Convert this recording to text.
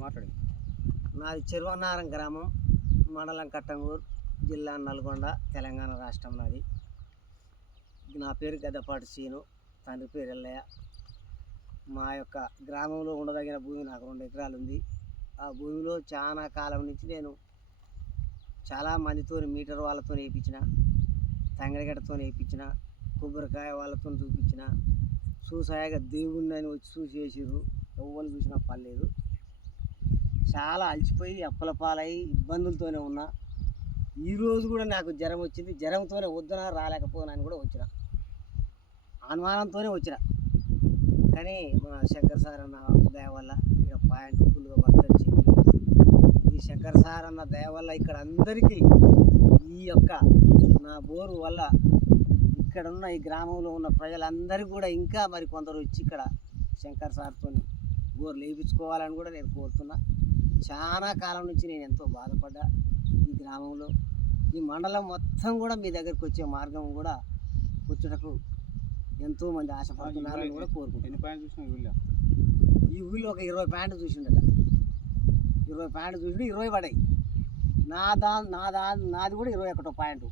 మాట్లాడి. నాది చెరువన్నారం గ్రామం, మండలం కట్టంగూరు, జిల్లా నల్గొండ, తెలంగాణ రాష్ట్రం నాది. నా పేరు గద్దపాటి సీను, తండ్రి పేరు ఎల్లయ్య. మా యొక్క గ్రామంలో ఉండదగిన భూమి నాకు 2 ఎకరాలు ఉంది. ఆ భూమిలో చాలా కాలం నుంచి నేను చాలా మందితో మీటర్ వాళ్ళతో వేయించిన, తంగడిగడ్డతో వేయించిన, కొబ్బరికాయ వాళ్ళతో చూపించిన, చూసాయగా దేవుణ్ణి అని వచ్చి చూసి చేసిర్రు, ఎవరు చూసినా పర్లేదు. చాలా అలసిపోయి అప్పుల పాలై ఇబ్బందులతోనే ఉన్నా. ఈరోజు కూడా నాకు జ్వరం వచ్చింది, జ్వరంతోనే వద్దునా రాలేకపోయినా అని కూడా వచ్చిన, అనుమానంతోనే వచ్చిన. కానీ మన శంకర్ సార్ అన్న దయ వల్ల ఇక పాయింట్ ఫుల్గా పడుతుంది చెప్పి, ఈ శంకర్ సార్ అన్న దయ వల్ల ఇక్కడ అందరికీ ఈ యొక్క నా బోరు వల్ల ఇక్కడ ఉన్న ఈ గ్రామంలో ఉన్న ప్రజలందరికీ కూడా ఇంకా మరి కొందరు వచ్చి ఇక్కడ శంకర్ సార్తో బోర్లు వేయించుకోవాలని కూడా నేను కోరుతున్నా. చాలా కాలం నుంచి నేను ఎంతో బాధపడ్డా. ఈ గ్రామంలో ఈ మండలం మొత్తం కూడా మీ దగ్గరికి వచ్చే మార్గం కూడా వచ్చుటకు ఎంతోమంది ఆశపడుతున్నారని కూడా కోరుకుంటున్నాను. ఈ ఊళ్ళో ఒక 20 ప్యాంటు చూసిండట, 20 ప్యాంటు చూసి 20 పడాయి. నాది కూడా 21 పాయింట్.